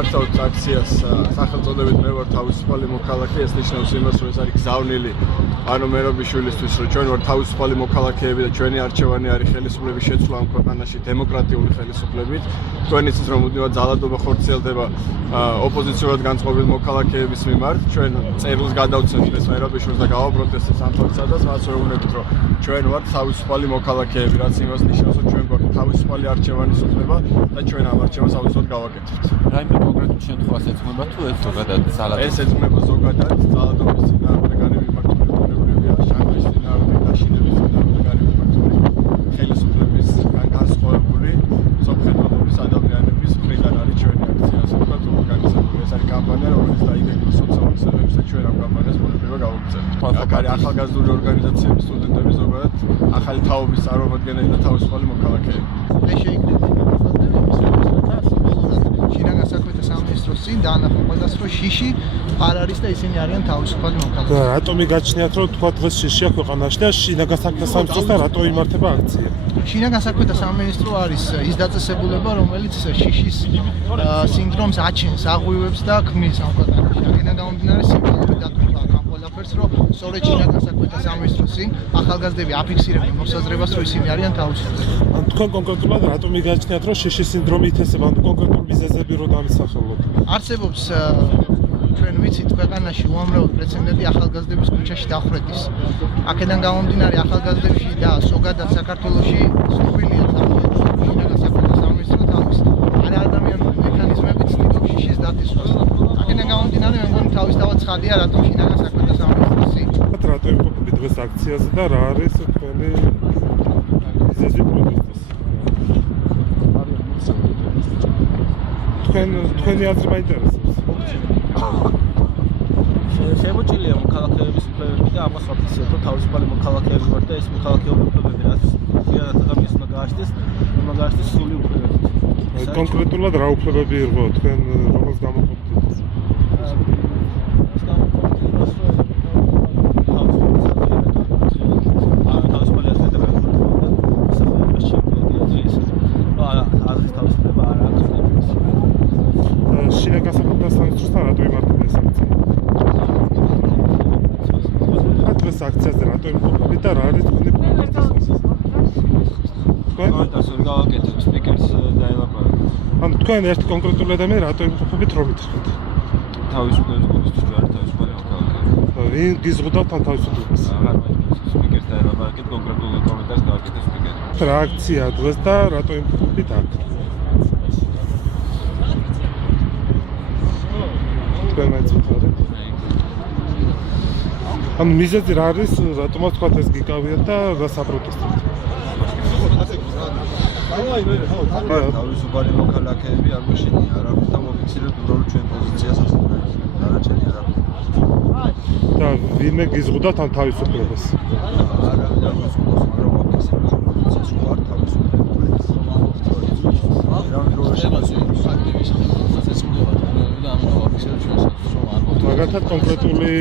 მართავთ აქციას სახელწოდებით მე ვარ თავისუფალი მოქალაქე. ეს ნიშნავს იმას, რომ ეს არის გზავნილი ანუ მერობიშვილისთვის, რომ ჩვენ ვართ თავისუფალი მოქალაქეები და ჩვენი არჩევანი არის ხელისუფლების შეცვლა ამ ქვეყანაში დემოკრატიული ხელისუფლებით. თქვენ იცით, რომ მუდმივად ძალადობა ხორციელდება ოპოზიციურად განწყობილ მოქალაქეების მიმართ. ჩვენ წერილს გადავცემთ ეს მერობიშვილს და გავაბრუნდეთ ეს ამ ფაქტს, სადაც მას ვეუბნებით, რომ ჩვენ ვართ თავისუფალი მოქალაქეები, რაც იმას ნიშნავს, რომ ჩვენ გვაქვს თავისუფალი არჩევანის უფლება და ჩვენ ამ არჩევანს აუცილებლად გავაკეთებთ. რაიმე კონკრეტულ შემთხვევას ეძღვნება თუ ეს ზოგადად ძალადობა? ეს ეძღვნება ზოგადად ძალადობის წინააღმდეგ განმიმართული პრობლემებია, შანტაჟის წინააღმდეგ, დაშინების წინააღმდეგ განმიმართული ხელისუფლებისგან განსხვავებული სოფლმხედველობის ადამიანების მხრიდან არის ჩვენი აქცია, ასე ვთქვათ, ორგანიზებული. ეს არის კამპანია, რომელიც დაიგეგმა სოციალური სერვისებს და ჩვენ ამ კამპანიას მონაწილეობა გავუგზავნებთ. აქ არის ახალგაზრდული ორგანიზაციების სტუდენტები, ზოგადად ახალი თაობის წარმომადგენელი და თავისუფალი მოქალაქეები. მე შეიქმნა შინაგან საქმეთა სამინისტროს წინ დაანახო ყველას, რომ შიში არ არის და ისინი არიან თავისუფალი მოქალაქეები. და რატომ იგაჩნიათ, რომ თქვა დღეს შიშია ქვეყანაში და შინაგან საქმეთა სამინისტროსთან რატო იმართება აქცია? შინაგან საქმეთა სამინისტრო არის ის დაწესებულება, რომელიც შიშის სინდრომს აჩენს, აღვივებს და ქმნის ამ ქვეყანაში. აქედან გამომდინარე სიმბოლური დათვლილება ამ ყველაფერს, რომ სწორედ შინაგან საქმეთა სამინისტროს წინ ახალგაზრდები აფიქსირებენ მოსაზრებას, რომ ისინი არიან თავისუფლები. ან თქვენ კონკრეტულად რატომ იგაჩნიათ, რომ შიშის სინდრომი ითესება, ან კონკრეტულ მიზეზები რო დამისახელოთ? არსებობს ჩვენ ვიცით ქვეყანაში უამრავი პრეცედენტი ახალგაზრდების კუჩაში დახვრეტის. აქედან გამომდინარე ახალგაზრდებში და ზოგადად საქართველოში სრულია შინაგან საქმეთა სამინისტრო თავის არ ადამიანური მექანიზმებით ცდილობს შიშის დათესვას. აქედან გამომდინარე მე მგონი თავისთავად ცხადია, რატომ შინაგან საქმეთა სამინისტროსი რატო იმყოფებით დღეს აქციაზე და რა არის თქვენი მიზეზი პროტესტის? თქვენი აზრი მაინტერესებს. შემოჭრილია მოქალაქეების უფლებები და ამას ვაფიქსირებ, რომ თავისუფალი მოქალაქეები ვართ და ეს მოქალაქეობის უფლებები, რაც ზოგადად ადამიანს უნდა გააჩნდეს, უნდა გააჩნდეს სრული უფლებებით. კონკრეტულად რა უფლებები იყო თქვენ რომელს გამოყოფთ? შინაგან საქმეთა სამინისტროსთან რატო იმართება ეს აქცია? დღეს აქციაზე რატო იმყოფებით და რა არის თქვენი პროტესტი? თქვენ გავაკეთებთ სპიკერს დაელაპარაკეთ. ანუ თქვენ ერთ კონკრეტულ ადამიანს რატო იმყოფებით რომ ითხრათ? თავისუფლების გუნდისთვის ვარ თავისუფალი მოქალაქე. ვინ გიზღუდავთ ამ თავისუფლებას? აღარ მაინტერესებს სპიკერს დაელაპარაკეთ კონკრეტულ კომენტარს გავაკეთებ სპიკერს. რა აქცია დღეს და რატო იმყოფებით აქ? ანუ მიზეზი რა არის, რატომაც თქვა ეს გიკავიათ და რა საპროტესტოთ? თავისუფალი მოქალაქეები არ გვეშინია, არა და მოფიქსირებთ უბრალოდ ჩვენ პოზიციას ასე დანარჩენი არა. და ვინმე გიზღუდათ ამ თავისუფლებას? არა, არ გასულოს, მაგრამ მოფიქსირებთ რომ პოზიციას ვარ თავისუფლები. მაგალითად კონკრეტული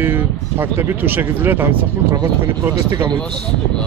ფაქტები თუ შეგიძლიათ ამისახულოთ, რაღაც თქვენი პროტესტი გამოიწვია.